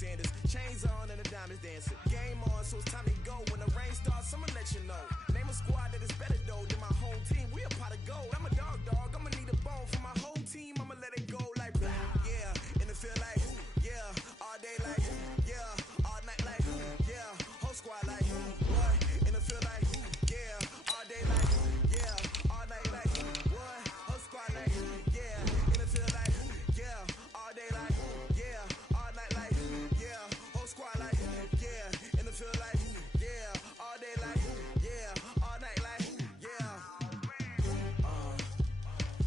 Sanders. Chains on and the diamonds dancing. Game on, so it's time to go. When the rain starts, I'ma let you know. Name a squad that is better though than my home team. We a pot of gold. I'm a dog. I'ma need a bone for my whole team. I'ma let it go like blah. Yeah, and it feel like yeah, all day like yeah, all night like yeah, whole squad like what? And it feel like yeah, all day like yeah, all night like what? Whole squad like yeah, and it feel like yeah, all day like yeah, all night like yeah, whole squad like yeah, and it feel like yeah, all day like yeah, all night like yeah.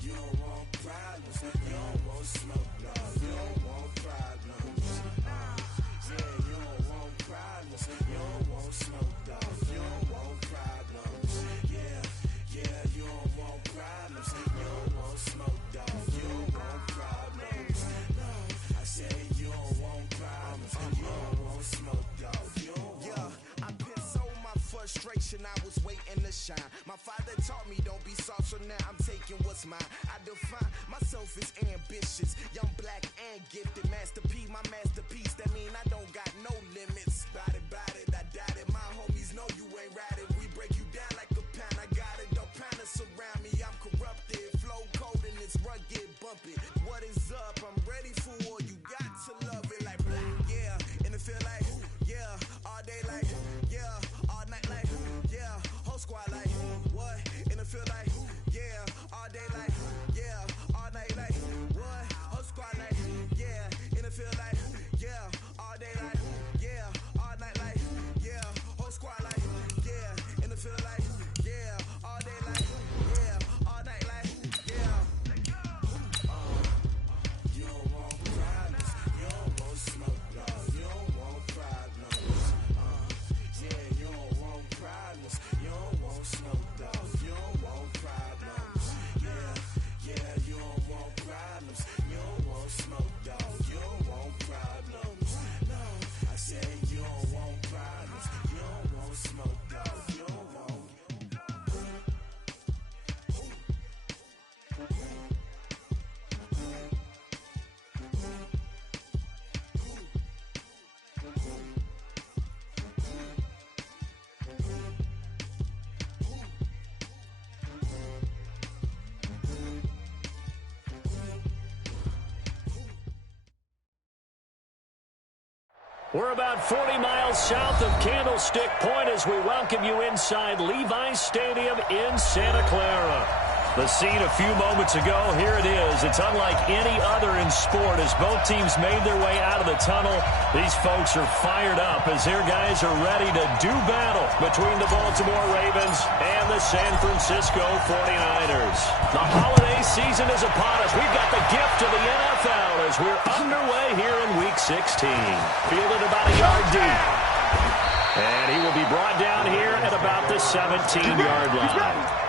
You don't want problems, you don't want smoke, no, you don't want problems. Yeah, you don't want problems, you don't want smoke, no, you don't want problems. Yeah, you don't want problems, you don't want smoke, no, you don't want problems. No, I said you don't want problems, you don't want smoke, no, you don't want. Yeah, I pissed so my frustration, I was waiting to shine. My father taught me don't be soft, so now I'm taking what's mine. I define myself as ambitious, young, black, and gifted. Master P, my masterpiece. That mean I don't got no limits. Bout it, I doubt it. My homies know you ain't ratted. We break you down like a pound. I got it, don't pound us around me. I'm corrupted, flow cold and it's rugged, bumpy. What is up? I'm ready for war. You got to love it like blah. Yeah, and it feel like yeah, all day like yeah, all night like yeah, whole squad like what? And it feel like yeah, all day like yeah, all night like what? Whole squad like yeah, and it feel like yeah, all day like yeah, all night like yeah, whole squad like yeah, and it feel like yeah, all day like yeah, all night like yeah. You don't want problems, you don't want smoke, no, you don't want problems. Yeah, you don't want problems, you don't want smoke, no, you don't want problems. Yeah, you don't want problems, you don't want smoke, no, you don't want problems. No, I said you don't want problems, you don't want smoke, no, you don't want. We're about 40 miles south of Candlestick Point as we welcome you inside Levi's Stadium in Santa Clara. The scene a few moments ago, here it is. It's unlike any other in sport as both teams made their way out of the tunnel. These folks are fired up as their guys are ready to do battle between the Baltimore Ravens and the San Francisco 49ers. The holiday season is upon us. We've got the gift of the NFL as we're underway here in Week 16. Fielded about a yard deep. And he will be brought down here at about the 17-yard line.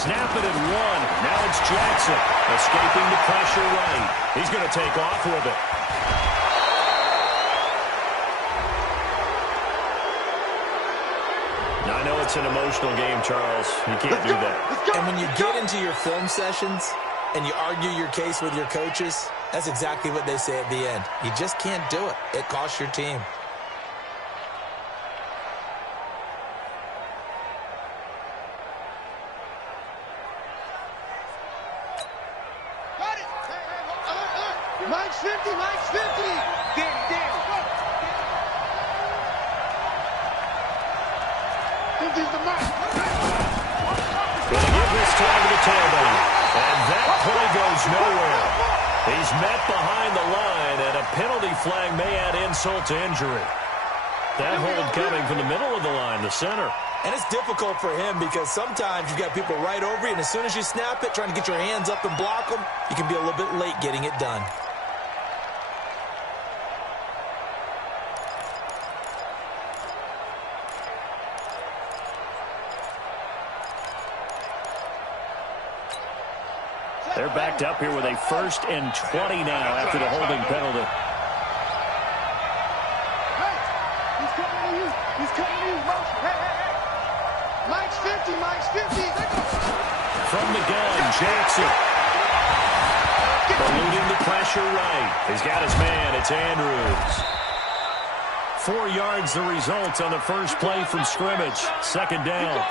Snap it at one. Now it's Jackson escaping the pressure right. He's going to take off with it. Now, I know it's an emotional game, Charles. You can't do that. And when you get into your film sessions and you argue your case with your coaches, that's exactly what they say at the end. You just can't do it. It costs your team. Mike's 50, Mike's 50. Damn. 50's the mark. Going to give this time to the tailback. And that play goes nowhere. He's met behind the line, and a penalty flag may add insult to injury. that hold coming from the middle of the line, the center. And it's difficult for him because sometimes you've got people right over you, and as soon as you snap it, trying to get your hands up and block them, you can be a little bit late getting it done. They're backed up here with a 1st and 20 now after the holding penalty. Hey, he's coming to you. He's coming to you. Hey, hey, hey. Mike's 50, Mike's 50. From the gun, Jackson. Eluding the pressure right. He's got his man. It's Andrews. 4 yards the result on the first play from scrimmage. 2nd down.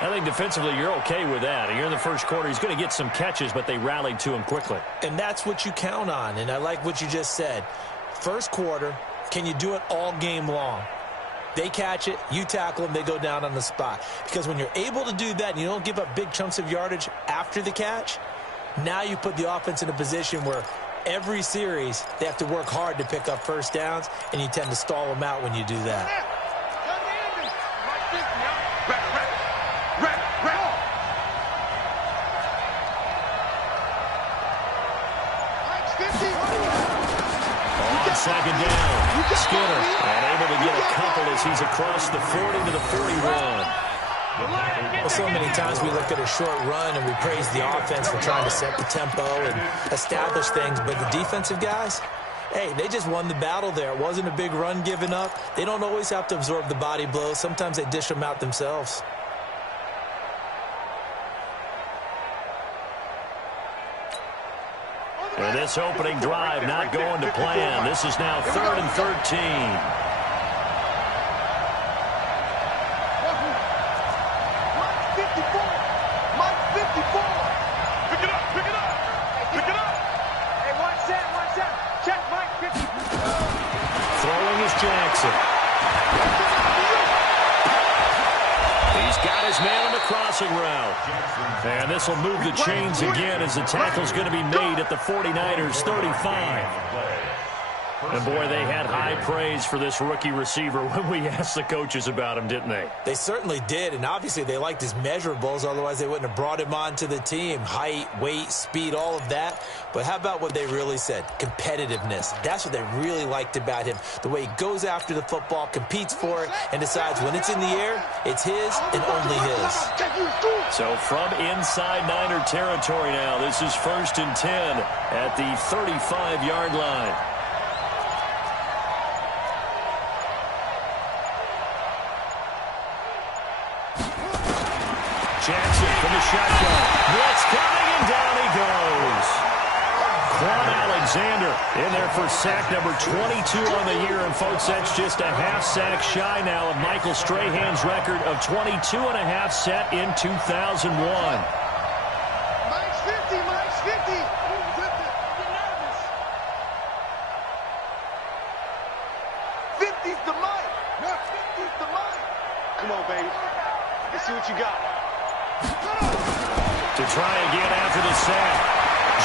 I think defensively you're okay with that. Here in the first quarter, he's going to get some catches, but they rallied to him quickly. And that's what you count on, and I like what you just said. First quarter, can you do it all game long? They catch it, you tackle them, they go down on the spot. Because when you're able to do that and you don't give up big chunks of yardage after the catch, now you put the offense in a position where every series they have to work hard to pick up first downs, and you tend to stall them out when you do that. On 2nd down, Skinner, and able to get a couple as he's across the 40 to the 41. Well, so many times we look at a short run and we praise the offense for trying to set the tempo and establish things, but the defensive guys, hey, they just won the battle there. It wasn't a big run given up. They don't always have to absorb the body blows. Sometimes they dish them out themselves. And this opening drive not going to plan. This is now 3rd and 13. Mike 54. Mike 54. Pick it up, pick it up, pick it up. Hey, watch that. Check Mike 50. Throwing is Jackson. He's got his man on the crossing route. And this will move the chains again as the tackle's going to be made at the 49ers 35. And, boy, they had high praise for this rookie receiver when we asked the coaches about him, didn't they? They certainly did, and obviously they liked his measurables, otherwise they wouldn't have brought him onto the team. Height, weight, speed, all of that. But how about what they really said? Competitiveness. That's what they really liked about him. The way he goes after the football, competes for it, and decides when it's in the air, it's his and only his. So from inside Niner territory now, this is 1st and 10 at the 35-yard line. Jackson from the shotgun. Blitz coming, and down he goes. Quan Alexander in there for sack number 22 on the year. And, folks, that's just a half sack shy now of Michael Strahan's record of 22 and a half set in 2001. Mike's 50, Mike's 50. 50's the Mike. 50's the Mike. Come on, baby. Let's see what you got. To try again after the sack.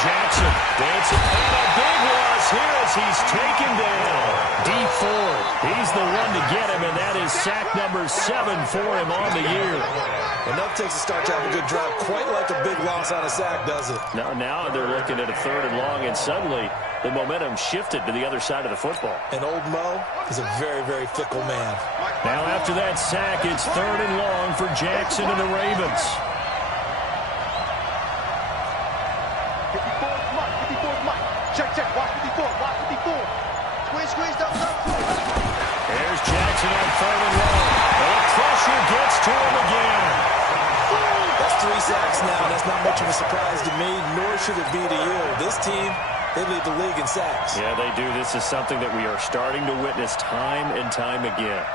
Jackson dancing, and a big loss here as he's taken down. D Ford, he's the one to get him, and that is sack number 7 for him on the year. Enough takes a start to have a good drive. Quite like a big loss on a sack, does it? Now they're looking at a 3rd and long, and suddenly the momentum shifted to the other side of the football. And old Mo is a very, very fickle man. Now after that sack, it's 3rd and long for Jackson and the Ravens. 54's Mike, 54's Mike. Check, watch 54, watch 54. Squeeze, up. There's Jackson on 3rd and long. The pressure gets to him again. That's 3 sacks now. That's not much of a surprise to me, nor should it be to you. This team, they lead the league in sacks. Yeah, they do. This is something that we are starting to witness time and time again.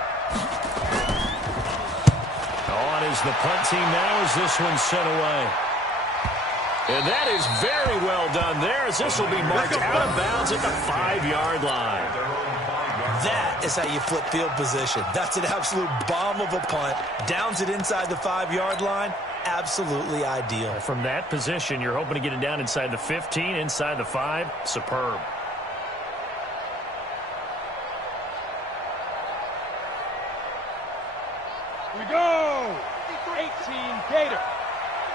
On is the punt team now as this one's sent away. And that is very well done there as this will be marked out of bounds at the 5-yard line. That is how you flip field position. That's an absolute bomb of a punt. Downs it inside the 5-yard line. Absolutely ideal. From that position, you're hoping to get it down inside the 15, inside the 5. Superb. we go. 18 Gator.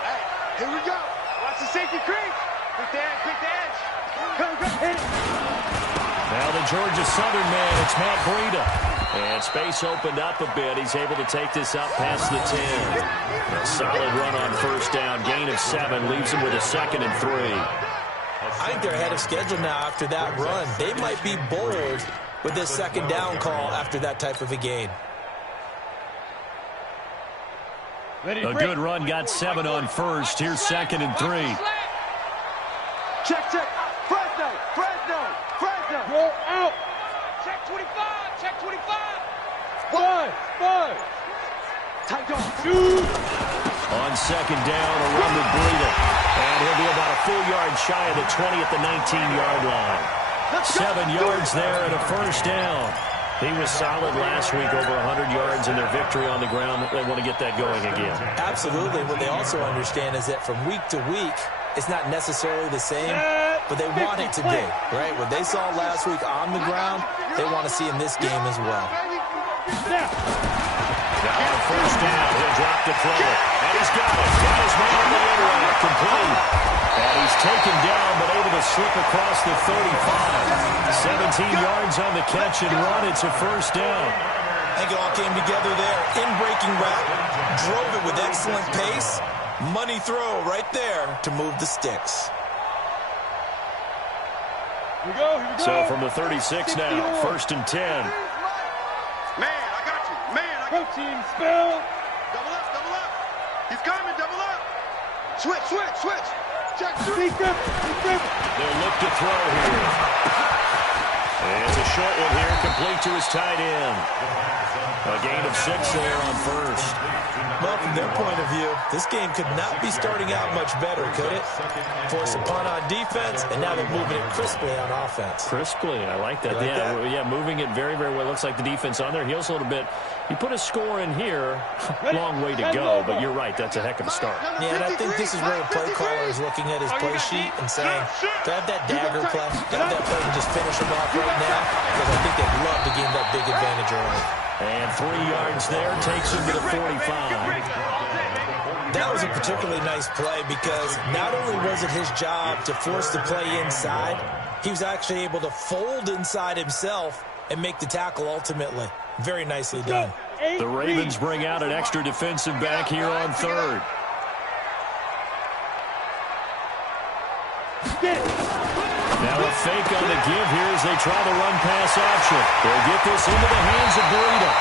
Hey, here we go. Watch the safety creep. Quick the edge, quick the edge. Come, hit it. Now the Georgia Southern man, it's Matt Breida. And space opened up a bit. He's able to take this up past the 10. A solid run on first down. Gain of 7 leaves him with a 2nd and 3. I think they're ahead of schedule now after that run. They might be bold with this 2nd down call after that type of a gain. A good run, got 7 on first. Here's 2nd and 3. Check. Fresno. Go out. Check 25. Check 25. 5. Tight dog. Shoot. On 2nd down, a run with Breida. And he'll be about a full yard shy of the 20 at the 19-yard line. 7 yards there and a first down. He was solid last week, over 100 yards in their victory on the ground. They want to get that going again. Absolutely. What they also understand is that from week to week, it's not necessarily the same, but they want it to be, right? What they saw last week on the ground, they want to see in this game as well. Now on first down, he'll drop to throw it. And he's got it. Got his man in the end line. Complete. And he's taken down, but able to slip across the 35. 17 yards on the catch and run. It's a first down. I think it all came together there. In-breaking route, drove it with excellent pace. Money throw right there to move the sticks. Here we go. So from the 36 now, 1st and 10. Man, I got you. Protein spill. Double up. He's coming, double up. Switch. Check. Deep grip. They'll look to throw here. And it's a short one here, complete to his tight end. A gain of 6 there on first. Well, from their point of view, this game could not be starting out much better, could it? Force a punt on defense, and now they're moving it crisply on offense. Crisply, I like that. Yeah, moving it very, very well. Looks like the defense on their heels a little bit. You put a score in here, long way to go, but you're right, that's a heck of a start. Yeah, and I think this is where the play caller is looking at his play sheet and saying, do I have that dagger play? Do I have that play and just finish him off right now? Because I think they'd love to gain that big advantage early. And 3 yards there, takes him to the 45. That was a particularly nice play because not only was it his job to force the play inside, he was actually able to fold inside himself and make the tackle ultimately. Very nicely done. The Ravens bring out an extra defensive back here on 3rd. Now a fake on the give here as they try the run-pass option. They'll get this into the hands of Breida.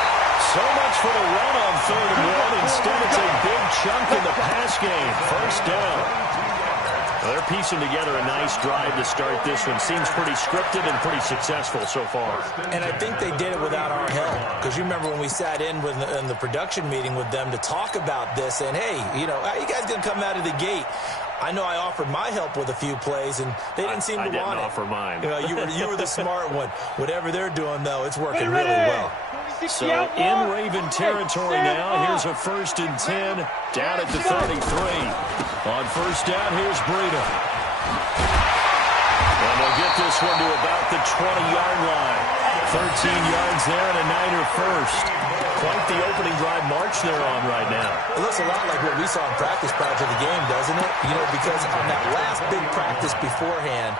So much for the run on 3rd and 1. Instead, it's a big chunk in the pass game. First down. Well, they're piecing together a nice drive to start this one. Seems pretty scripted and pretty successful so far. And I think they did it without our help. Because you remember when we sat in the production meeting with them to talk about this, and hey, you know, how you guys going to come out of the gate? I know I offered my help with a few plays, and they didn't seem to want it. I didn't offer mine. You know, you were the smart one. Whatever they're doing, though, it's working really well. So in Raven territory now, here's a 1st and 10 down at the 33. On first down, here's Breida. And they'll get this one to about the 20-yard line. 13 yards there and a Niner first. Quite the opening drive march they're on right now. It looks a lot like what we saw in practice prior to the game, doesn't it? You know, because on that last big practice beforehand,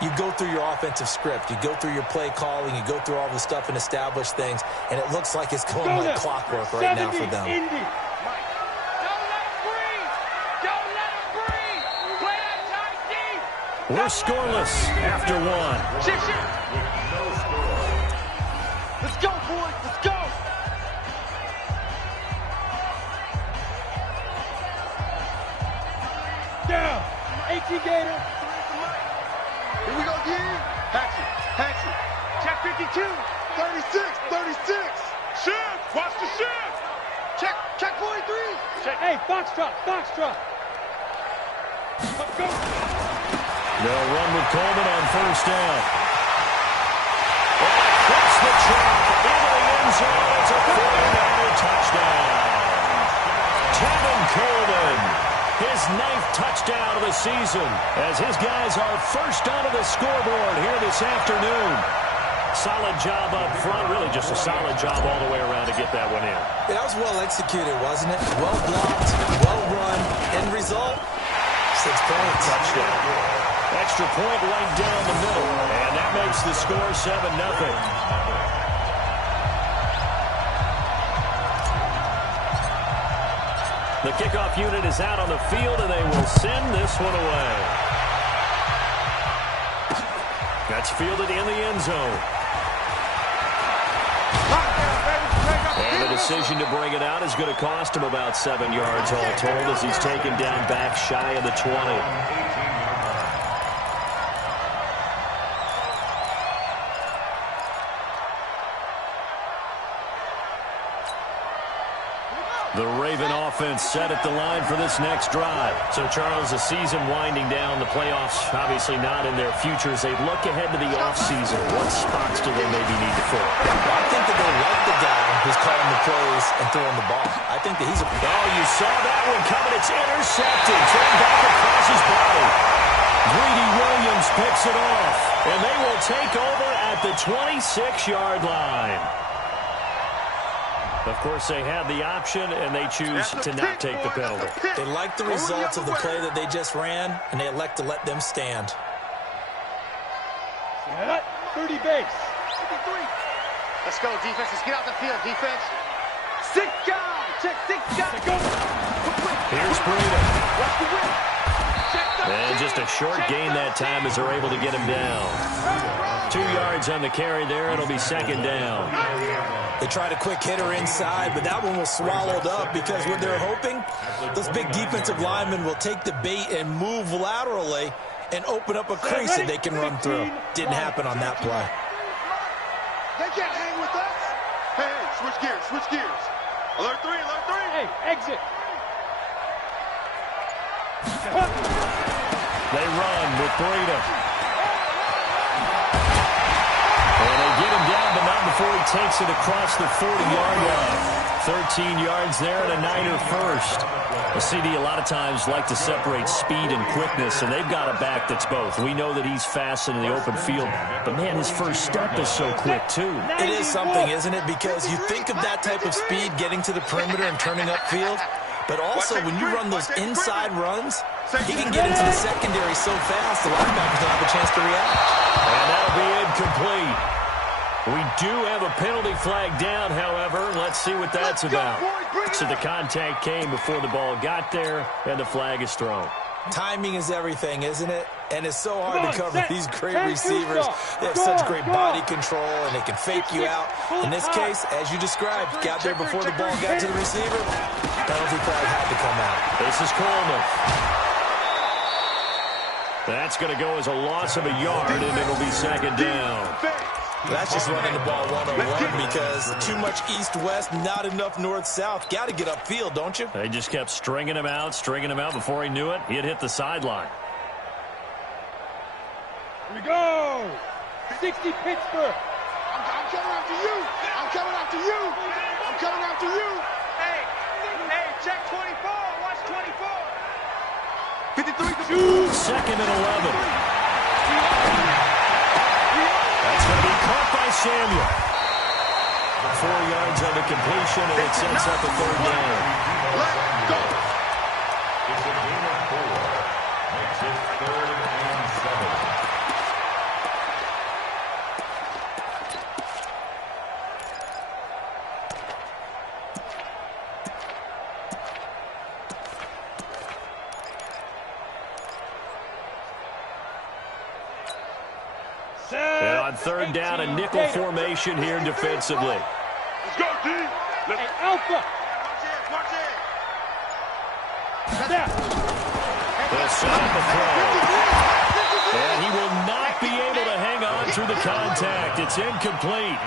you go through your offensive script. You go through your play calling. You go through all the stuff and establish things. And it looks like it's going like clockwork right now for them. Don't let him breathe. Don't let him breathe. Play that tight deep. We're scoreless after 1. Shit. Let's go, boys. Let's go. Down. 18 Gator. Here we go again. Hatchet. Check 52. 36. Shift. Watch the shift. Check 43. Check. Hey, Foxtrot. Let's go. They'll run with Coleman on first down. Across the track into the end zone. It's a 49er touchdown. Tevin Coleman, his 9th touchdown of the season, as his guys are first onto the scoreboard here this afternoon. Solid job up front, really just a solid job all the way around to get that one in. That was well executed, wasn't it? Well blocked, well run. End result, 6 points. Touchdown. Extra point right down the middle. And that makes the score 7-0. The kickoff unit is out on the field, and they will send this one away. That's fielded in the end zone. And the decision to bring it out is going to cost him about 7 yards all told as he's taken down back shy of the 20. The Raven offense set at the line for this next drive. So, Charles, the season winding down, the playoffs obviously not in their futures. They look ahead to the offseason. What spots do they maybe need to fill? Well, I think that they like the guy who's calling the plays and throwing the ball. I think that he's a... Oh, you saw that one coming. It's intercepted. Turned back across his body. Greedy Williams picks it off. And they will take over at the 26-yard line. Of course, they have the option, and they choose to not take the penalty. They like the results of the play that they just ran, and they elect to let them stand. 30 base. 53. Let's go, defense. Let's get out the field, defense. 6 guys. Check 6 guys. Go. Here's Breida. Watch the whip. And just a short gain that time as they're able to get him down. 2 yards on the carry there. It'll be second down. They tried a quick hitter inside, but that one was swallowed up because what they're hoping, those big defensive linemen will take the bait and move laterally and open up a crease that they can run through. Didn't happen on that play. They can't hang with us. Hey, switch gears, switch gears. Alert 3, alert 3. Hey, exit. They run with Breida. And they get him down, but not before he takes it across the 40-yard line. 13 yards there and a Niner first. The CD a lot of times like to separate speed and quickness, and they've got a back that's both. We know that he's fast in the open field, but, man, his first step is so quick, too. It is something, isn't it? Because you think of that type of speed getting to the perimeter and turning upfield, but also when you run those inside runs, he can get into the secondary so fast the linebackers don't have a chance to react. And that'll be incomplete. We do have a penalty flag down, however. Let's see what that's about. So the contact came before the ball got there, and the flag is thrown. Timing is everything, isn't it? And it's so hard to cover these great receivers. They have such great body control, and they can fake you out. In this case, as you described, got there before the ball got to the receiver. Penalty flag had to come out. This is Coleman. That's going to go as a loss of a yard, and it'll be second down. That's just running the ball one-on-one because too much east-west, not enough north-south. Got to get upfield, don't you? They just kept stringing him out. Before he knew it, he had hit the sideline. Here we go. 60 Pittsburgh. I'm coming after you. I'm coming after you. I'm coming after you. Hey, check 24. Watch 24. 53. Second and 11. That's going to be caught by Samuel. 4 yards on the completion, and it sets up a third down. Let's go. It's a gain of 4. Makes it 3rd and 7. And on third down, a nickel formation here defensively. Let's go, D. Hey, Alpha. Watch it. Step. They'll set up a throw. And he will not be able to hang on through the contact. It's incomplete.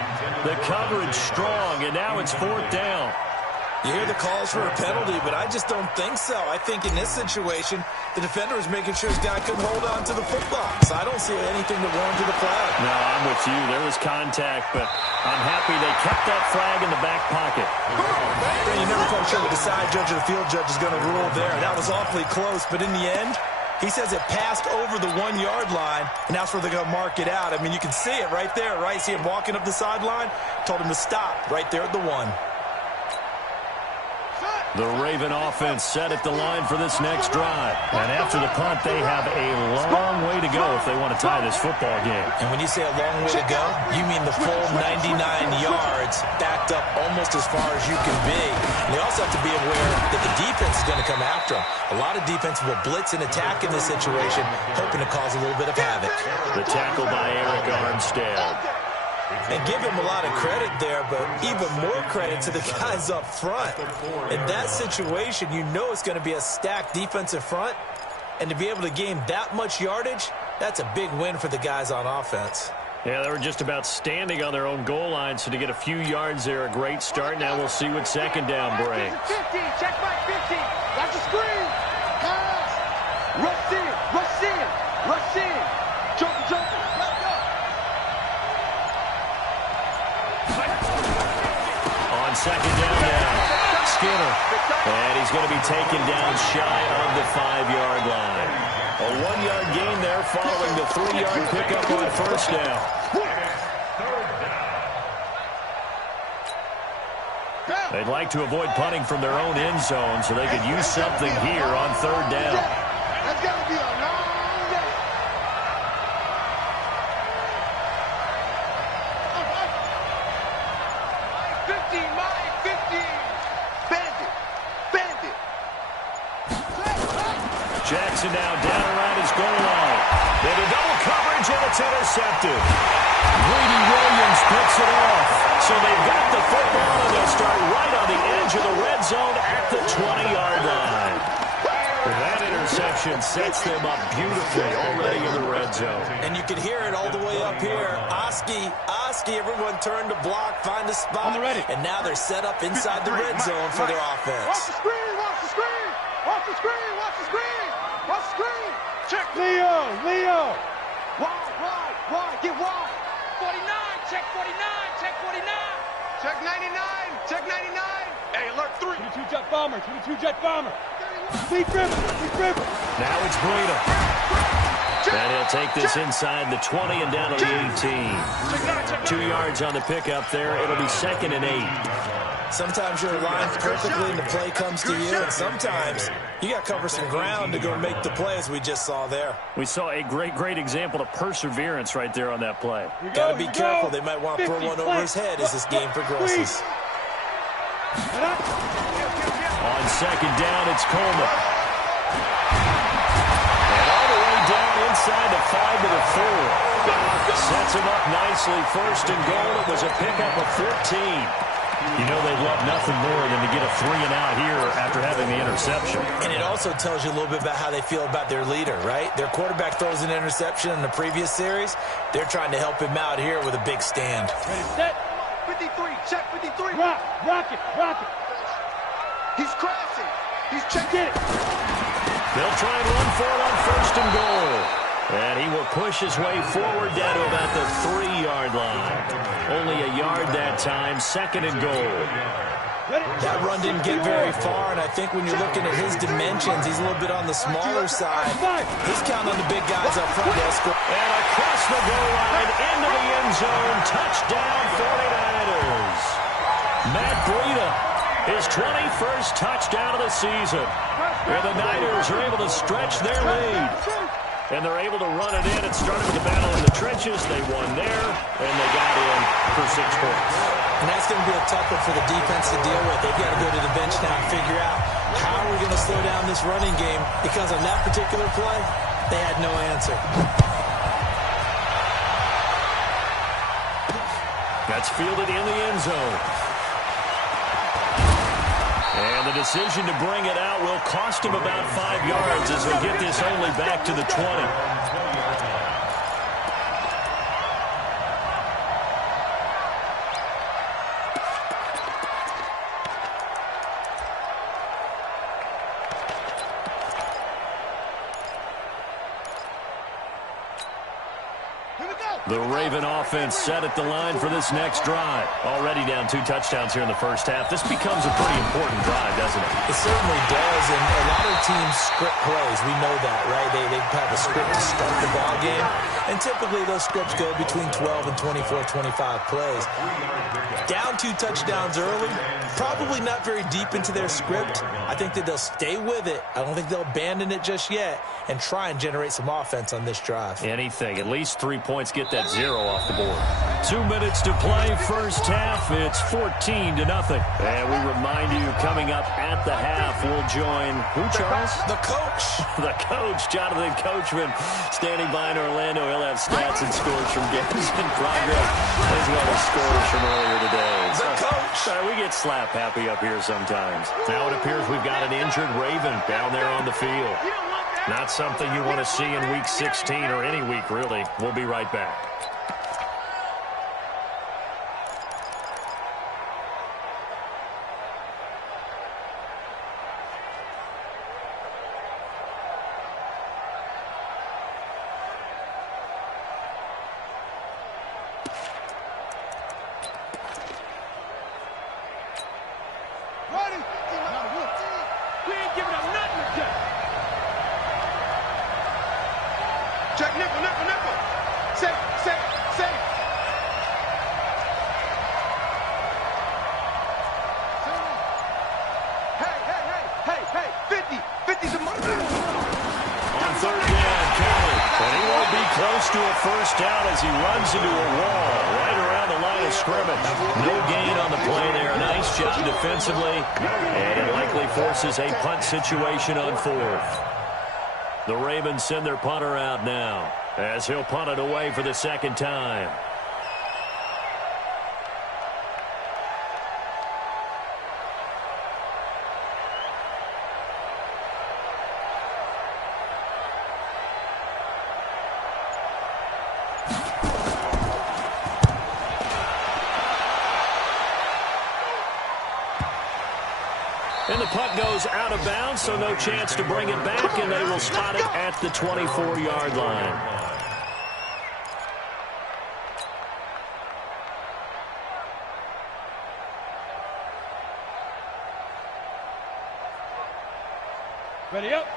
The coverage strong, and now it's fourth down. You hear the calls for a penalty, but I just don't think so. I think in this situation, the defender is making sure his guy couldn't hold on to the football. So I don't see anything to warrant to the flag. No, I'm with you. There was contact, but I'm happy they kept that flag in the back pocket. You're never quite sure what the side judge or the field judge is going to rule there. That was awfully close, but in the end, he says it passed over the 1 yard line, and that's where they're going to mark it out. I mean, you can see it right there, right? See him walking up the sideline? Told him to stop right there at the 1. The Raven offense set at the line for this next drive. And after the punt, they have a long way to go if they want to tie this football game. And when you say a long way to go, you mean the full 99 yards backed up almost as far as you can be. And they also have to be aware that the defense is going to come after them. A lot of defense will blitz and attack in this situation, hoping to cause a little bit of havoc. The tackle by Eric Armstead. And give him a lot of credit there, but even more credit to the guys up front. In that situation, you know it's going to be a stacked defensive front. And to be able to gain that much yardage, that's a big win for the guys on offense. Yeah, they were just about standing on their own goal line, so to get a few yards there, a great start. Now we'll see what second down brings. 50, check back 50. That's a screen. Pass. Rush in, rush in, rush in. Jump, jump. Let's go. On second down now, Skinner. And he's going to be taken down shy of the 5-yard line. A 1-yard gain there following the 3-yard pickup on first down. They'd like to avoid punting from their own end zone so they could use something here on third down. That's got to be a long day. Mike 50. Bandit. Bandit. Jackson now down around his goal line. They do double coverage and it's intercepted. Greedy Williams picks it off. So they've got the football and they'll start right on the edge of the red zone at the 20-yard line. That interception sets them up beautifully already in the red zone. And you can hear it all the way up here. Oski, everyone turned to block, find a spot. And now they're set up inside the red zone for their offense. Watch the screen, watch the screen. Watch the screen, watch the screen. Watch the screen. Check Leo. Wide, get wide. 49, check 49, check 49. Check 99, check 99. Hey, alert 3. 22 jet bomber. Lead River. Now it's Breida. And he'll take this inside the 20 and down to the 18. 2 yards on the pickup there. It'll be 2nd and 8. Sometimes you're aligned perfectly and the play comes to you, and sometimes you got to cover some ground to go make the play, as we just saw there. We saw a great example of perseverance right there on that play. Got to be careful. They might want to throw one over his head as this game progresses. On second down, it's Coleman. And all the way down inside the 5 to the 4. Sets him up nicely. 1st and goal. It was a pickup of 14. You know they'd love nothing more than to get a 3-and-out here after having the interception. And it also tells you a little bit about how they feel about their leader, right? Their quarterback throws an interception in the previous series. They're trying to help him out here with a big stand. Ready, set. 53, check 53. Rock it. He's crashing. He's checking it. They'll try and run for it on 1st and goal. And he will push his way forward down to about the 3-yard line. Only a yard that time, 2nd and goal. That run didn't get very far, and I think when you're looking at his dimensions, he's a little bit on the smaller side. He's counting on the big guys up front to escort. And across the goal line, into the end zone, touchdown 49ers. Matt Breida, his 21st touchdown of the season. And the Niners are able to stretch their lead. And they're able to run it in. It started with the battle in the trenches. They won there, and they got in for 6 points. And that's going to be a tough one for the defense to deal with. They've got to go to the bench now and figure out how are we going to slow down this running game, because on that particular play, they had no answer. That's fielded in the end zone. And the decision to bring it out will cost him about 5 yards as they get this only back to the 20. Here we go. The Raven offense set at the line for this next drive. Already down 2 touchdowns here in the first half. This becomes a pretty important drive, doesn't it? It certainly does, and a lot of teams script plays. We know that, right? They have a script to start the ball game, and typically those scripts go between 12 and 24, 25 plays. Down 2 touchdowns early, probably not very deep into their script. I think that they'll stay with it. I don't think they'll abandon it just yet and try and generate some offense on this drive. Anything. At least 3 points. Get that 0 off the board. 2 minutes to play. First half. It's 14-0. And we remind you, coming up at the half, we'll join who, Charles? The coach. The coach, Jonathan Coachman, standing by in Orlando. He'll have stats and scores from games in progress, as well as scores from earlier today. The coach. We get slap happy up here sometimes. Now it appears we've got an injured Raven down there on the field. Not something you want to see in Week 16 or any week, really. We'll be right back. Check nickel, nickel, nickel. Safe, safe, safe. Hey, hey, hey, hey, hey, 50. 50's a money. On third down, Kelly. And he won't be close to a first down as he runs into a wall right around the line of scrimmage. No gain on the play there. Nice job defensively. And it likely forces a punt situation on 4th. The Ravens send their punter out now as he'll punt it away for the second time. And the punt goes out of bounds, so no chance to bring it back, and they will spot it at the 24-yard line.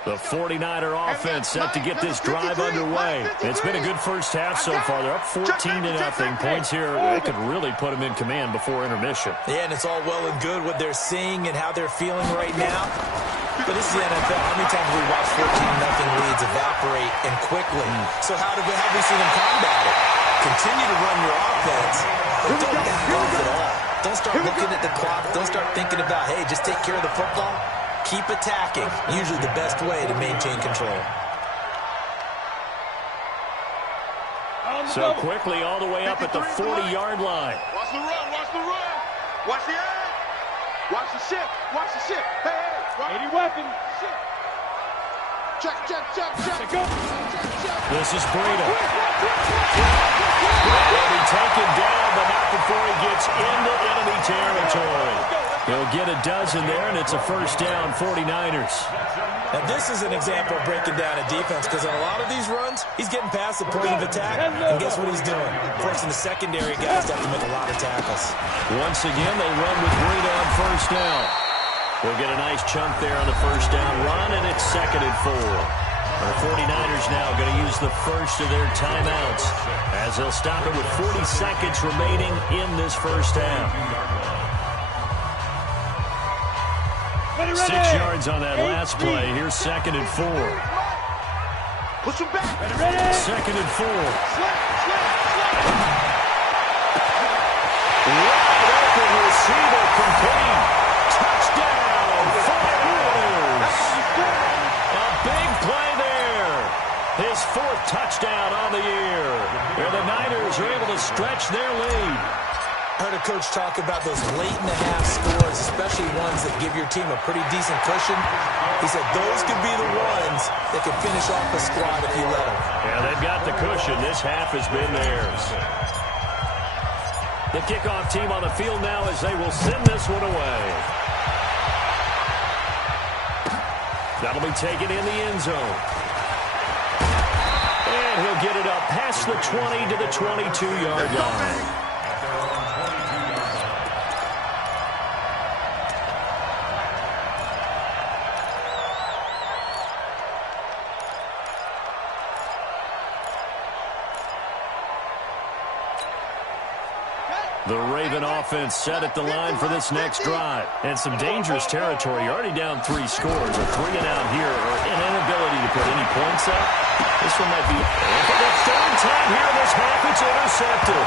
The 49er offense set to get this drive underway. It's been a good first half so far. They're up 14-0. Points here, they could really put them in command before intermission. Yeah, and it's all well and good what they're seeing and how they're feeling right now. But this is the NFL. How many times have we watched 14-0 leads evaporate and quickly? So how have we seen them combat it? Continue to run your offense, but don't back off at all. Don't start looking at the clock. Don't start thinking about, hey, just take care of the football. Keep attacking. Usually the best way to maintain control. So quickly all the way up at the 40-yard line. Watch the run, watch the run. Watch the air. Watch the shift, watch the shift. Hey, hey. 80 weapon. Shift. Check, check, check, check. Go. This is Breida. He'll be taken down, but not before he gets into enemy territory. He'll get a dozen there, and it's a first down, 49ers. Now, this is an example of breaking down a defense, because on a lot of these runs, he's getting past the point of attack, and guess what he's doing? Forcing the secondary guys to have to make a lot of tackles. Once again, they run with Breida on first down. We'll get a nice chunk there on the first down run, and it's 2nd and 4. The 49ers now going to use the first of their timeouts as they'll stop it with 40 seconds remaining in this first half. 6 yards on that last play. Here's 2nd and 4. Push him back. 2nd and 4. Wide open receiver complete. Touchdown, 49ers. A big play there. His 4th touchdown on the year. And the Niners are able to stretch their lead. I heard a coach talk about those late-in-the-half scores, especially ones that give your team a pretty decent cushion. He said those could be the ones that could finish off a squad if you let them. Yeah, they've got the cushion. This half has been theirs. The kickoff team on the field now as they will send this one away. That'll be taken in the end zone. And he'll get it up past the 20 to the 22-yard line. The Raven offense set at the line for this next drive. And some dangerous territory. You're already down 3 scores. A 3-and-out here or an inability to put any points up. This one might be... And for the third time here this half, it's intercepted.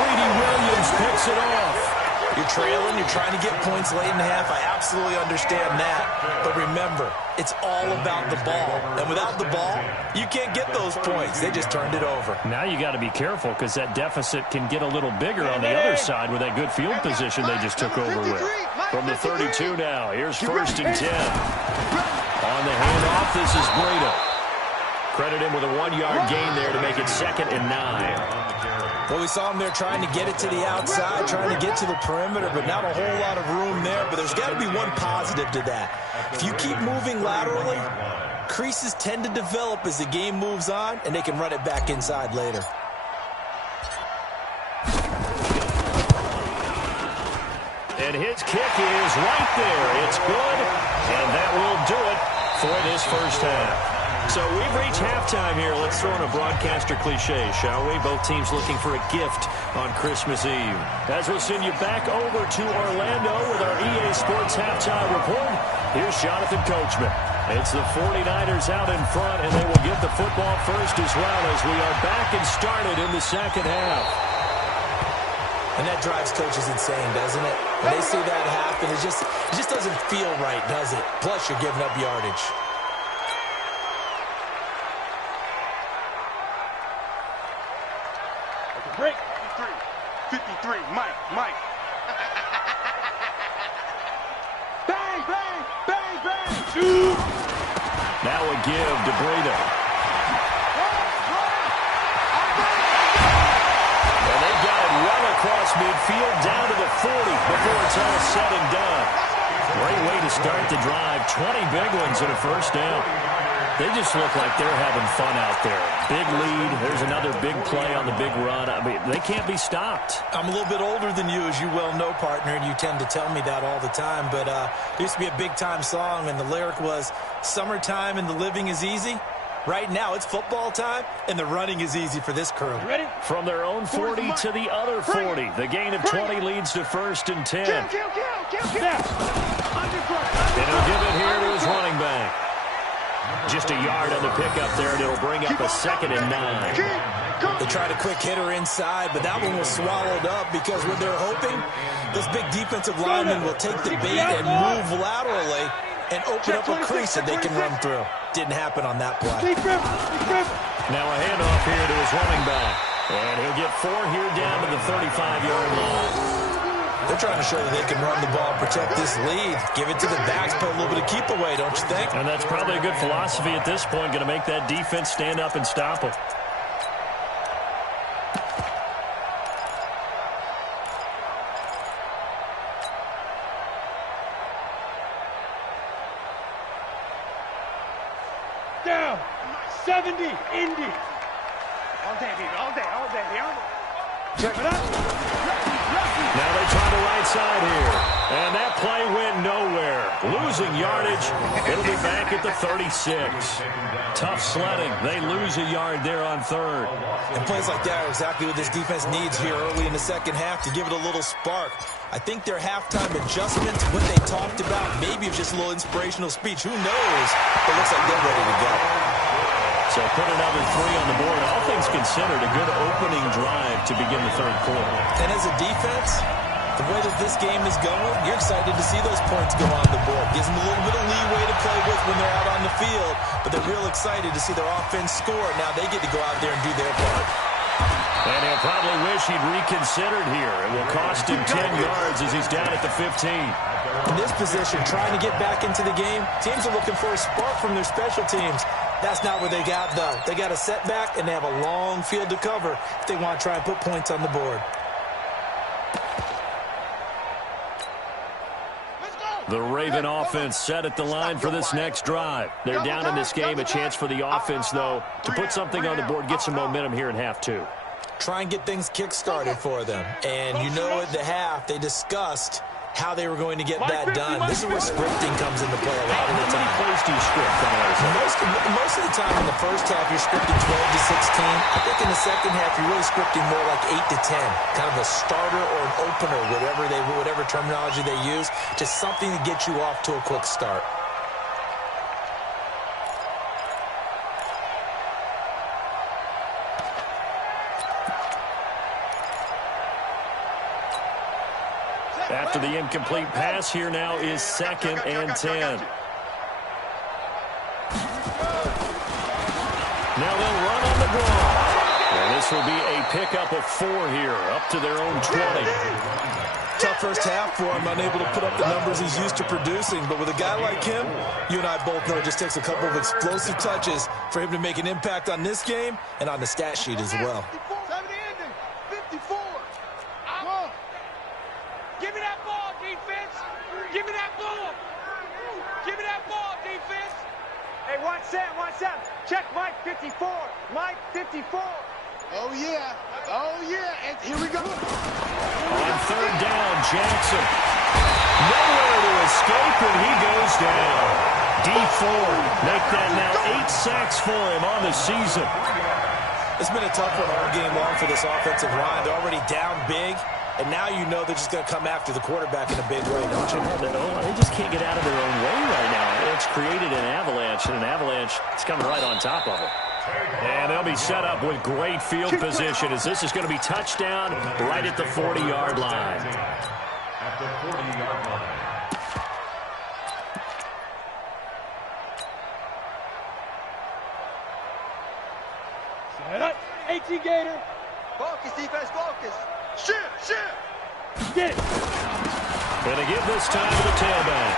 Greedy Williams picks it off. You're trailing, you're trying to get points late in the half. I absolutely understand that. But remember, it's all about the ball. And without the ball, you can't get those points. They just turned it over. Now you got to be careful because that deficit can get a little bigger on the other side with that good field position they just took over with. From the 32 now, here's 1st and 10. On the handoff, this is Breda. Credit him with a 1-yard gain there to make it 2nd and 9. Well, we saw him there trying to get it to the outside, trying to get to the perimeter, but not a whole lot of room there. But there's got to be one positive to that. If you keep moving laterally, creases tend to develop as the game moves on, and they can run it back inside later. And his kick is right there. It's good, and that will do it for this first half. So we've reached halftime here. Let's throw in a broadcaster cliche, shall we? Both teams looking for a gift on Christmas Eve. As we'll send you back over to Orlando with our EA Sports Halftime Report, here's Jonathan Coachman. It's the 49ers out in front, and they will get the football first as well as we are back and started in the second half. And that drives coaches insane, doesn't it? When they see that happen, it just doesn't feel right, does it? Plus, you're giving up yardage. Break. 53, Mike. Bang, bang, bang, bang. Now a give to Breda. And they got it well across midfield down to the 40 before it's all said and done. Great way to start the drive. 20 big ones and a first down. They just look like they're having fun out there. Big lead. There's another big play on the big run. I mean, they can't be stopped. I'm a little bit older than you, as you well know, partner, and you tend to tell me that all the time. But there used to be a big-time song, and the lyric was, "Summertime and the living is easy." Right now, it's football time, and the running is easy for this crew. Ready? From their own 40 to the other 40. The gain of 20 leads to 1st and 10. Kill. And he'll give it here to his running back. Just a yard on the pickup there, and it'll bring up a 2nd and 9. They tried a quick hitter inside, but that one was swallowed up because what they're hoping, those big defensive linemen will take the bait and move laterally and open up a crease that they can run through. Didn't happen on that play. Now a handoff here to his running back. And he'll get 4 here down to the 35-yard line. They're trying to show that they can run the ball and protect this lead. Give it to the backs, put a little bit of keep away, don't you think? And that's probably a good philosophy at this point, going to make that defense stand up and stop them. Down. 70. Indy. All day, baby. All day. Check it out. Now they try the right side here. And that play went nowhere. Losing yardage. It'll be back at the 36. Tough sledding. They lose a yard there on 3rd. And plays like that are exactly what this defense needs here early in the second half to give it a little spark. I think their halftime adjustments, what they talked about, maybe it's just a little inspirational speech. Who knows? It looks like they're ready to go. So put another 3 on the board. All things considered, a good opening drive to begin the 3rd quarter. And as a defense, the way that this game is going, you're excited to see those points go on the board. Gives them a little bit of leeway to play with when they're out on the field. But they're real excited to see their offense score. Now they get to go out there and do their part. And he'll probably wish he'd reconsidered here. It will cost him 10 yards as he's down at the 15. In this position, trying to get back into the game, teams are looking for a spark from their special teams. That's not what they got, though. They got a setback, and they have a long field to cover if they want to try and put points on the board. Let's go. The Raven offense set at the line for this next drive. They're down in this game. A chance for the offense, though, to put something on the board, get some momentum here in half two. Try and get things kick-started for them. And you know at the half, they discussed how they were going to get that done. This is where scripting comes into play a lot of the time. How many plays do you script? Most of the time in the first half, you're scripting 12 to 16. I think in the second half, you're really scripting more like 8 to 10. Kind of a starter or an opener, whatever terminology they use. Just something to get you off to a quick start. After the incomplete pass, here now is 2nd and 10. Now they'll run on the draw. And this will be a pickup of 4 here, up to their own 20. Tough first half for him, unable to put up the numbers he's used to producing. But with a guy like him, you and I both know it just takes a couple of explosive touches for him to make an impact on this game and on the stat sheet as well. 54. Give me that ball, defense. Give me that ball. Give me that ball, defense. Hey, watch Sam. Check Mike 54. Mike 54. Oh, yeah. And here we go. On 3rd down, Jackson. Nowhere to escape, and he goes down. D4 make that now 8 sacks for him on the season. It's been a tough one all game long for this offensive line. They're already down big, and now you know they're just going to come after the quarterback in a big way, don't you? They just can't get out of their own way right now. It's created an avalanche, and an avalanche is coming right on top of it. And they'll be set up with great field position as this is going to be touchdown right at the 40-yard line. At the 40-yard line. Set up. 18 Gator. Focus, defense, focus. Shift. Get it. And they give this time to the tailback.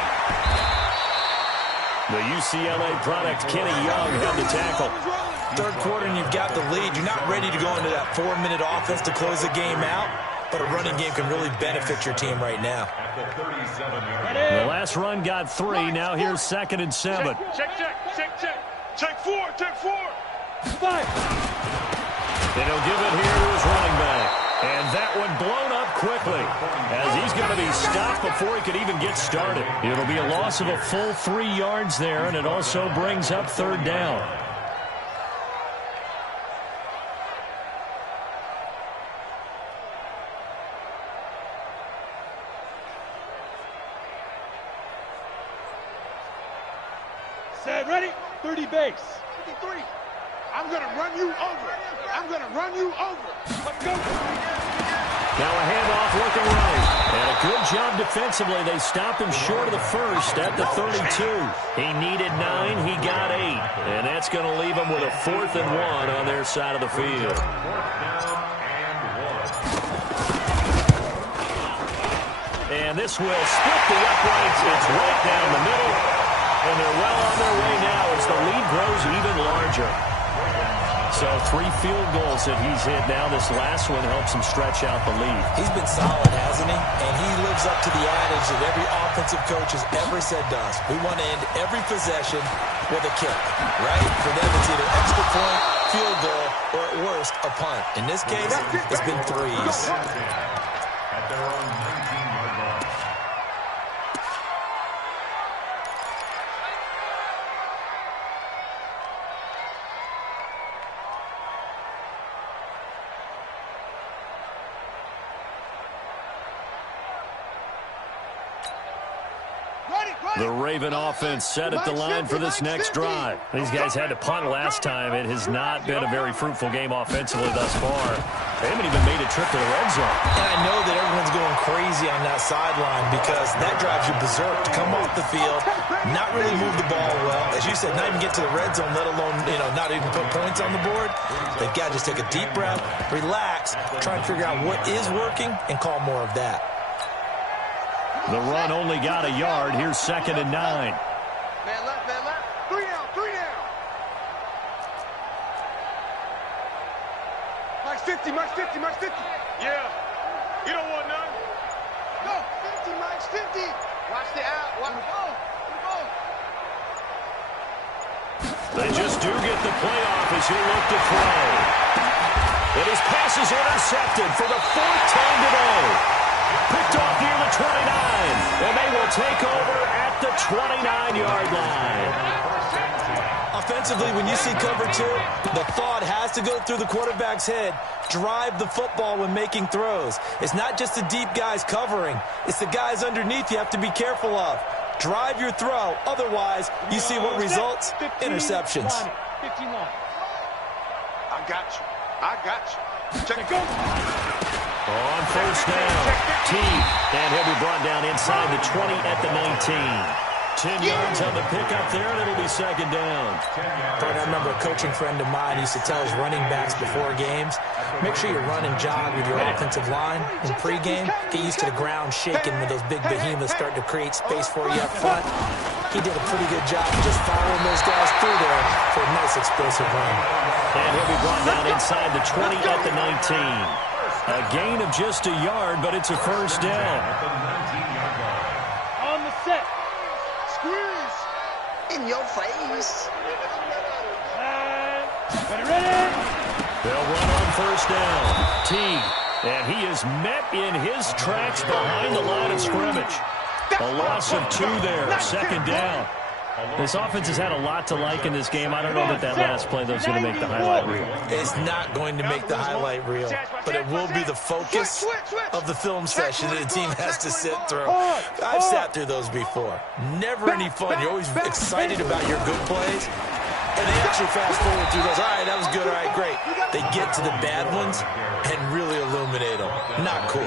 The UCLA product, Kenny Young, had the tackle. 3rd quarter and you've got the lead. You're not ready to go into that 4-minute offense to close the game out, but a running game can really benefit your team right now. At the 37-yard line. The last run got 3. Now here's 2nd and 7. Check. Check 4. 5. And he'll give it here to his running back. And that one blown up quickly as he's going to be stopped before he could even get started. It'll be a loss of a full 3 yards there, and it also brings up 3rd down. Set, ready. 30 base. 53. I'm going to run you over. Let's go. Now a handoff looking right. And a good job defensively. They stopped him short of the first at the 32. He needed 9. He got 8. And that's going to leave him with a 4th and 1 on their side of the field. 4th down and 1. And this will split the uprights. It's right down the middle. And they're well on their way now as the lead grows even larger. So 3 field goals that he's hit now. This last one helps him stretch out the lead. He's been solid, hasn't he? And he lives up to the adage that every offensive coach has ever said to us. We want to end every possession with a kick, right? For them, it's either extra point, field goal, or at worst, a punt. In this case, it's been 3s. At their own 19-yard line. The Raven offense set at the line for this next drive. These guys had to punt last time. It has not been a very fruitful game offensively thus far. They haven't even made a trip to the red zone. And I know that everyone's going crazy on that sideline because that drives you berserk to come off the field, not really move the ball well. As you said, not even get to the red zone, let alone, not even put points on the board. They've got to just take a deep breath, relax, try and figure out what is working, and call more of that. The run only got a yard. Here's 2nd and 9. Man left. 3 down. Max 50. Yeah. You don't want none. No, 50, Max 50. Watch the out. They just do get the playoff as he'll look to throw. And his pass is intercepted for the fourth time today. Picked off near the 29. And they will take over at the 29-yard line. Offensively, when you see cover two, the thought has to go through the quarterback's head. Drive the football when making throws. It's not just the deep guys covering. It's the guys underneath you have to be careful of. Drive your throw. Otherwise, you see what results? Interceptions. 15 line. I got you. I got you. Check it. Go. On first down, T. And he'll be brought down inside the 20 at the 19. 10 yards on the pickup there, and it'll be second down. I remember a coaching friend of mine used to tell his running backs before games, make sure you run and jog with your offensive line in pregame. Get used to the ground shaking when those big behemoths start to create space for you up front. He did a pretty good job of just following those guys through there for a nice explosive run. And he'll be brought down inside the 20 at the 19. A gain of just a yard, but it's a first down. On the set. Squeeze. In your face. Ready. They'll run on first down. T. And he is met in his tracks behind the line of scrimmage. A loss of 2 there, second down. This offense has had a lot to like in this game. I don't know that last play, though, is going to make the highlight reel. It's not going to make the highlight reel, but it will be the focus of the film session that the team has to sit through. I've sat through those before. Never any fun. You're always excited about your good plays, and they actually fast forward through those. All right, that was good. All right, great. They get to the bad ones and really illuminate them. Not cool.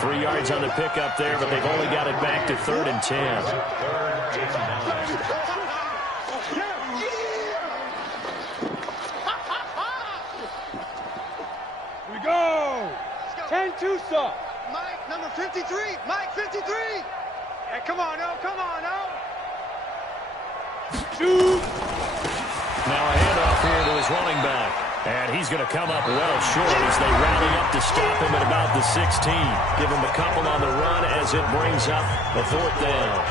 3 yards on the pickup there, but they've only got it back to 3rd and 10. Here we go. 10-2 saw. Mike, number 53. Mike, 53. Hey, come on, now. Shoot. Now a handoff here to his running back. And he's going to come up well short as they rally up to stop him at about the 16. Give him a couple on the run as it brings up the 4th down.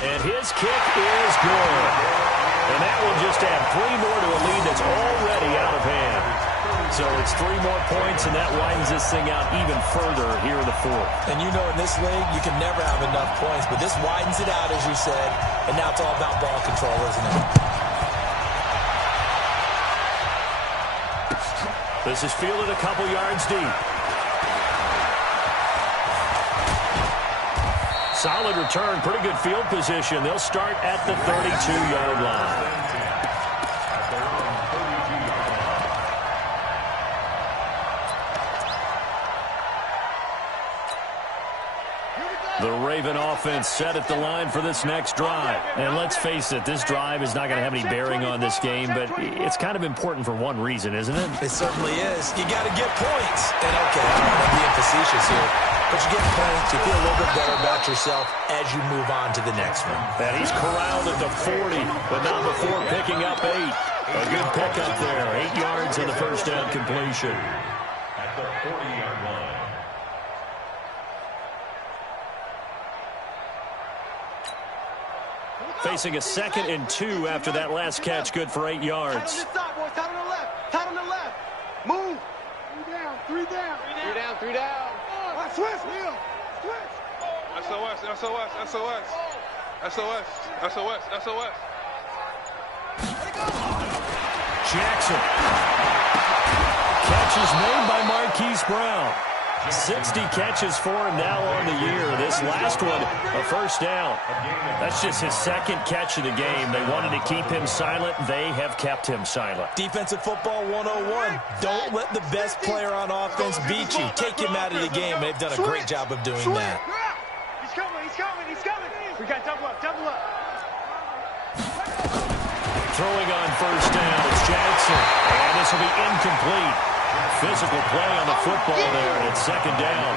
And his kick is good. And that will just add 3 more to a lead that's already out of hand. So it's 3 more points, and that widens this thing out even further here in the 4th. And you know in this league, you can never have enough points, but this widens it out, as you said, and now it's all about ball control, isn't it? This is fielded a couple yards deep. Solid return, pretty good field position. They'll start at the 32-yard line. The Raven offense set at the line for this next drive. And let's face it, this drive is not going to have any bearing on this game, but it's kind of important for one reason, isn't it? It certainly is. You got to get points. And, okay, I'm being facetious here, but you get points, you feel a little bit better about yourself as you move on to the next one. And he's corralled at the 40, but not before picking up 8. A good pickup there, 8 yards on the first down completion. At the 40-yard line. Facing a 2nd and 2 after that last catch, good for 8 yards. Tight on this side, boys. Tight on the left. Tight on the left. Move. 3 down. 3 down. All right, switch. Switch. SOS. Jackson. Catch is made by Marquise Brown. 60 catches for him now on the year. This last one, a first down. That's just his 2nd catch of the game. They wanted to keep him silent. They have kept him silent. Defensive football 101. Don't let the best player on offense beat you. Take him out of the game. They've done a great job of doing that. He's coming. We got double up. Throwing on first down, it's Jackson. And this will be incomplete. Physical play on the football there, and it's second down.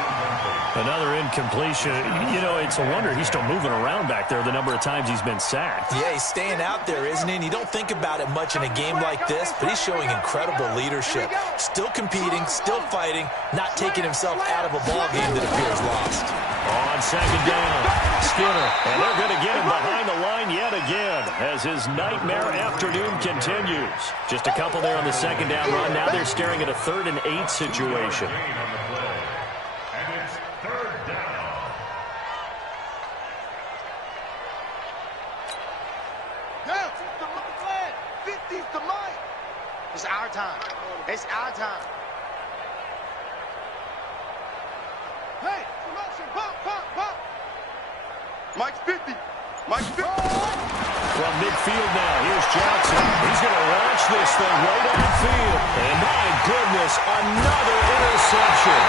Another incompletion. You know, it's a wonder he's still moving around back there the number of times he's been sacked. Yeah, he's staying out there, isn't he? And you don't think about it much in a game like this, but he's showing incredible leadership. Still competing, still fighting, not taking himself out of a ball game that appears lost. On second down, Skinner, and they're going to get him behind the line yet again as his nightmare afternoon continues. Just a couple there on the second down run. Now they're staring at a 3rd and 8 situation. It's our time. It's our time. Hey, promotion, bump, bump, bump. Mike's 50. Mike's 50. From midfield now, here's Johnson. He's going to launch this thing right downfield. And my goodness, another interception.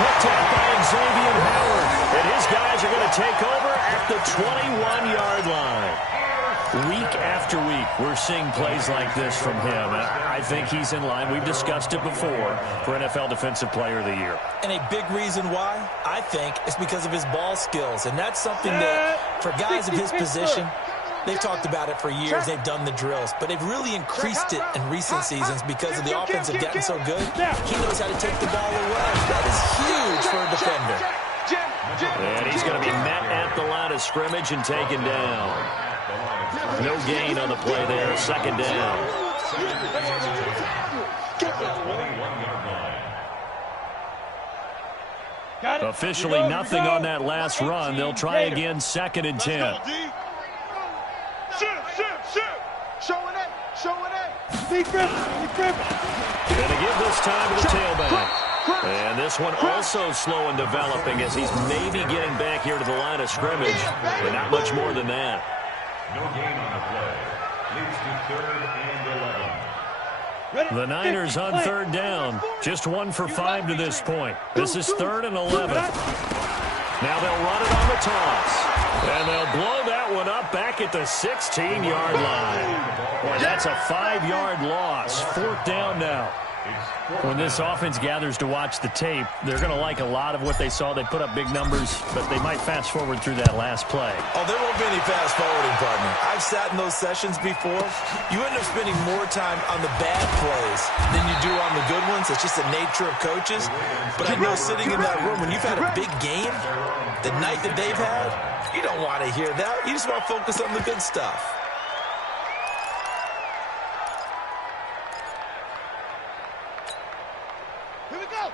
Picked up by Xavier Howard. And his guys are going to take over at the 21-yard line. Week after week, we're seeing plays like this from him. I think he's in line. We've discussed it before for NFL Defensive Player of the Year. And a big reason why, I think, is because of his ball skills. And that's something that, for guys of his position, they've talked about it for years. They've done the drills. But they've really increased it in recent seasons because of the offense have gotten so good. He knows how to take the ball away. That is huge for a defender. And he's going to be met at the line of scrimmage and taken down. No gain on the play there. Second down. Officially nothing on that last run. They'll try again, 2nd and 10. Showing it. Showing it. Going to give this time to the tailback. And this one also slow in developing as he's maybe getting back here to the line of scrimmage. But not much more than that. No gain on the play. Leads to 3rd and 11. The Niners on 3rd down. Just 1 for 5 to this point. This is 3rd and 11. Now they'll run it on the toss. And they'll blow that one up back at the 16-yard line. Boy, that's a 5-yard loss. 4th down now. When this offense gathers to watch the tape, they're going to like a lot of what they saw. They put up big numbers, but they might fast forward through that last play. Oh, there won't be any fast forwarding, partner. I've sat in those sessions before. You end up spending more time on the bad plays than you do on the good ones. It's just the nature of coaches. But I know sitting in that room, when you've had a big game, the night that they've had, you don't want to hear that. You just want to focus on the good stuff.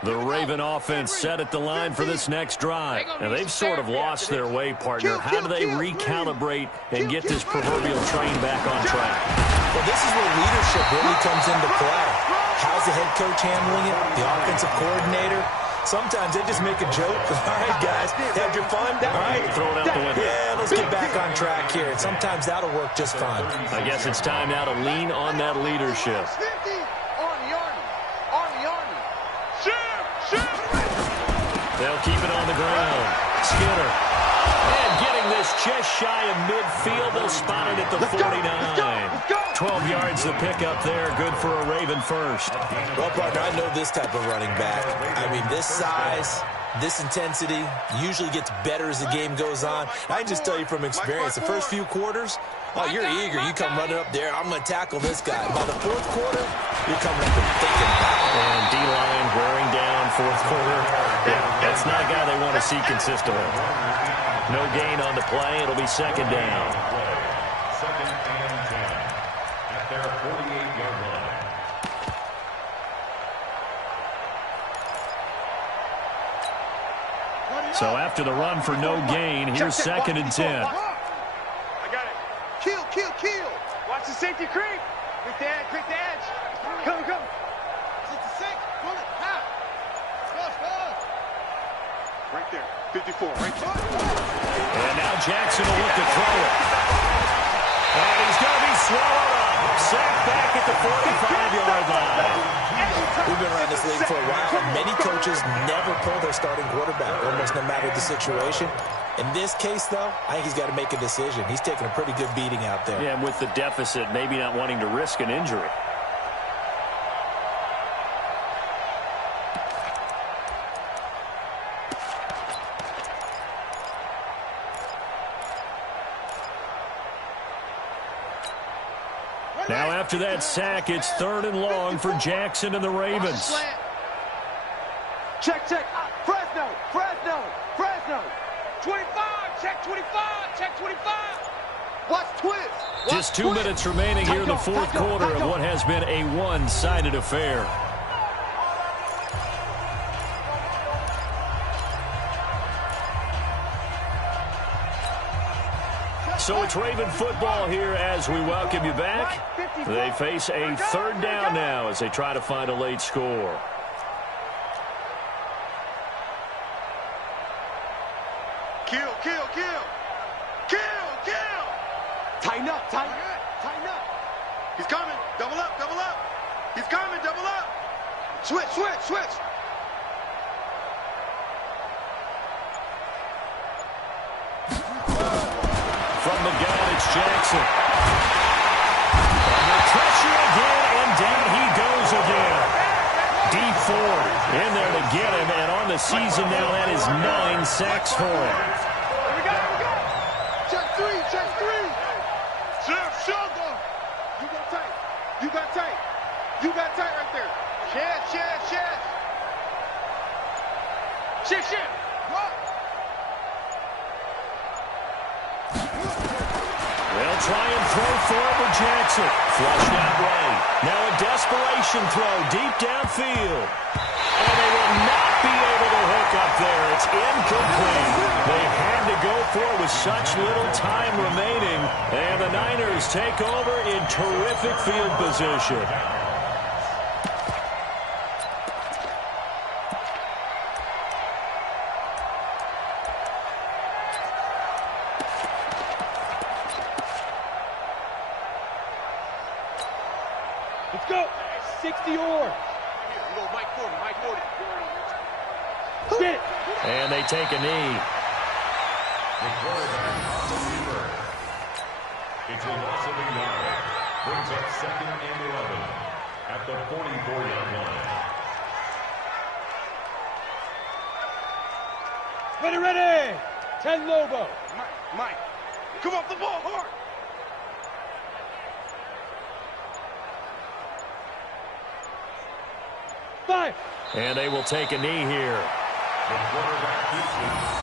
The Raven offense set at the line for this next drive. Now, they've sort of lost their way, partner. How do they recalibrate and get this proverbial train back on track? Well, this is where leadership really comes into play. How's the head coach handling it? The offensive coordinator? Sometimes they just make a joke. All right, guys, had your fun? All right. Throw it out the window. Yeah, let's get back on track here. And sometimes that'll work just fine. I guess it's time now to lean on that leadership. They'll keep it on the ground. Skinner. And getting this just shy of midfield. They'll spot it at the 49. 12 yards to pick up there. Good for a Raven first. Well, partner, I know this type of running back. I mean, this size, this intensity usually gets better as the game goes on. I can just tell you from experience, the first few quarters, oh, you're eager. You come running up there. I'm going to tackle this guy. By the 4th quarter, you're coming up and thinking about it. And D-line wearing down 4th quarter. Yeah, that's not a guy they want to see consistently. No gain on the play. It'll be 2nd down. 2nd and 10 at their 48-yard line. So after the run for no gain, here's 2nd and 10. I got it. Kill. Watch the safety creep. Quick the edge. Come. 66. Pull it. Half. Right there. 54. Right there. And now Jackson will look to throw it. And he's going to be swallowed up. Sacked back at the 45-yard line. We've been around this league for a while, and many coaches never pull their starting quarterback, almost no matter the situation. In this case, though, I think he's got to make a decision. He's taking a pretty good beating out there. Yeah, and with the deficit, maybe not wanting to risk an injury. Now after that sack, it's 3rd and long for Jackson and the Ravens. Check. Fresno. 25, check 25, check 25. Watch twist. Just 2 minutes remaining here in the 4th quarter of what has been a one-sided affair. So it's Raven football here as we welcome you back. They face a 3rd down now as they try to find a late score. Kill. Tighten up. He's coming. Double up. He's coming. Double up. Switch. From the gun, it's Jackson. Under pressure again, and down he goes again. Deep 4 in there to get him, and on the season now, that is 9 sacks for him. Here we go. Check three. Shoulder. You got tight right there. Shift. What? They'll try and throw for it with Jackson. Flushed that way. Now a desperation throw deep downfield. And they will not be able to hook up there. It's incomplete. They had to go for it with such little time remaining. And the Niners take over in terrific field position. Let's go. 60 or. Go, Mike 40. Spin. And they take a knee. The quarterback on the receiver. It's a loss of 8 yards. Brings up 2nd and 11 at the 44-yard line. Ready. 10 Lobo. Mike. Come off the ball hard. And they will take a knee here. The quarterback